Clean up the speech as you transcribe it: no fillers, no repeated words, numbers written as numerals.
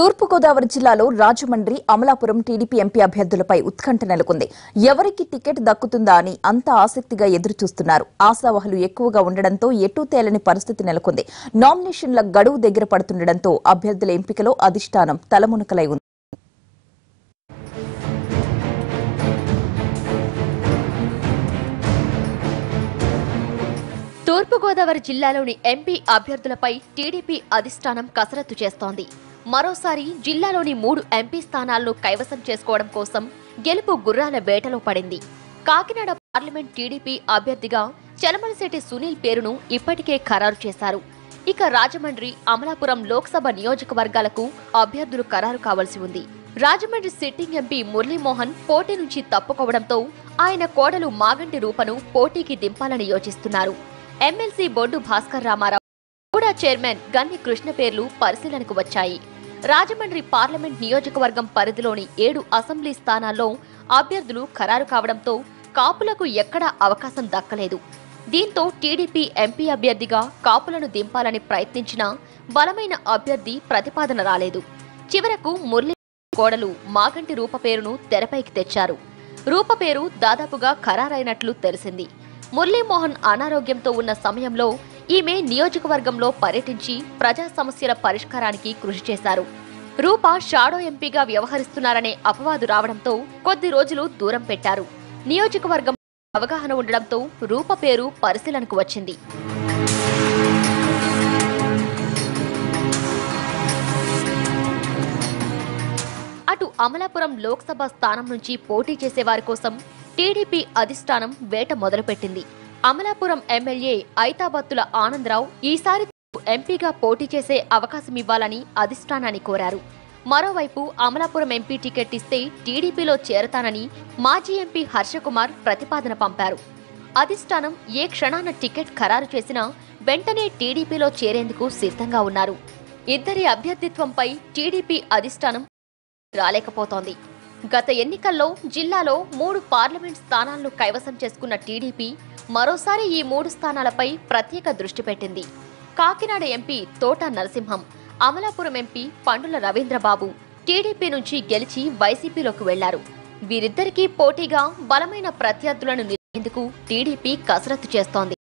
తూర్పు గోదావరి జిల్లాలో Rajahmundry Amalapuram TDP MP అభ్యర్థులపై ఉత్కంఠ నెలకొంది. ఎవరికి టికెట్ దక్కుతుందా అని అంతా ఆసక్తిగా ఎదురుచూస్తున్నారు. ఆశావహులు ఎక్కువగా ఉండడంతో ఎటూ తేలని పరిస్థితి నెలకొంది. నామినేషన్ల గడువు దగ్గర పడుతుండటంతో అభ్యర్థుల ఎంపికలో అధిష్టానం తలమునకలై ఉంది. తూర్పు గోదావరి జిల్లాలోని ఎంపీ అభ్యర్థులపై టీడీపీ అధిష్టానం కసరత్తు చేస్తోంది. మరోసారి జిల్లాలోని 3 ఎంపీ స్థానాలను కైవసం చేసుకోవడం కోసం గెలుపు గుర్రాల వేటలో పడింది. కాకినాడ పార్లమెంట్ టీడీపీ అభ్యర్థిగా చలమలశెట్టి సునీల్ పేరును ఇప్పటికే ఖరారు చేశారు. ఇక రాజమండ్రి, అమలాపురం లోక్సభ నియోజకవర్గాలకు అభ్యర్థులు ఖరారు కావాల్సి ఉంది. రాజమండ్రి సిట్టింగ్ ఎంపీ మురళీమోహన్ పోటీ నుంచి తప్పుకోవడంతో ఆయన కోడలు మాగంటి రూపను పోటీకి దింపాలని యోచిస్తున్నారు. ఎమ్మెల్సీ బొడ్డు భాస్కర్ రామారావు, కూడా చైర్మన్ గన్ని కృష్ణ పేర్లు పరిశీలనకు వచ్చాయి. రాజమండ్రి పార్లమెంట్ నియోజకవర్గం పరిధిలోని 7 అసెంబ్లీ స్థానాల్లో అభ్యర్థులు ఖరారు కావడంతో కాపులకు ఎక్కడా అవకాశం దక్కలేదు. దీంతో టీడీపీ ఎంపీ అభ్యర్థిగా కాపులను దింపాలని ప్రయత్నించినా బలమైన అభ్యర్థి ప్రతిపాదన రాలేదు. చివరకు మురళీ కోడలు మాగంటి రూప పేరును తెరపైకి తెచ్చారు. రూప పేరు దాదాపుగా ఖరారైనట్లు తెలిసింది. మురళీమోహన్ అనారోగ్యంతో ఉన్న సమయంలో ఈమె నియోజకవర్గంలో పర్యటించి ప్రజా సమస్యల పరిష్కారానికి కృషి చేశారు. రూప షాడో ఎంపీగా వ్యవహరిస్తున్నారనే అపవాదు రావడంతో కొద్ది రోజులు దూరం పెట్టారు. నియోజకవర్గం అవగాహన ఉండడంతో రూప పేరు పరిశీలనకు వచ్చింది. అటు అమలాపురం లోక్సభ స్థానం నుంచి పోటీ చేసే వారి కోసం టీడీపీ అధిష్టానం వేట మొదలుపెట్టింది. అమలాపురం ఎమ్మెల్యే ఐతాబత్తుల ఆనందరావు ఈసారి ఎంపీగా పోటీ చేసే అవకాశం ఇవ్వాలని అధిష్టానాన్ని కోరారు. మరోవైపు అమలాపురం ఎంపీ టికెట్ ఇస్తే టీడీపీలో చేరతానని మాజీ ఎంపీ హర్షకుమార్ ప్రతిపాదన పంపారు. అధిష్టానం ఏ క్షణాన టికెట్ ఖరారు చేసినా వెంటనే టీడీపీలో చేరేందుకు సిద్ధంగా ఉన్నారు. ఇద్దరి అభ్యర్థిత్వంపై టీడీపీ అధిష్టానం రాలేకపోతోంది. గత ఎన్నికల్లో జిల్లాలో 3 పార్లమెంట్ స్థానాలను కైవసం చేసుకున్న టీడీపీ మరోసారి ఈ 3 స్థానాలపై ప్రత్యేక దృష్టి పెట్టింది. కాకినాడ ఎంపీ తోట నరసింహం, అమలాపురం ఎంపీ పండుల రవీంద్రబాబు టీడీపీ నుంచి గెలిచి వైసీపీలోకి వెళ్లారు. వీరిద్దరికీ పోటీగా బలమైన ప్రత్యర్థులను నిలిపేందుకు టీడీపీ కసరత్తు చేస్తోంది.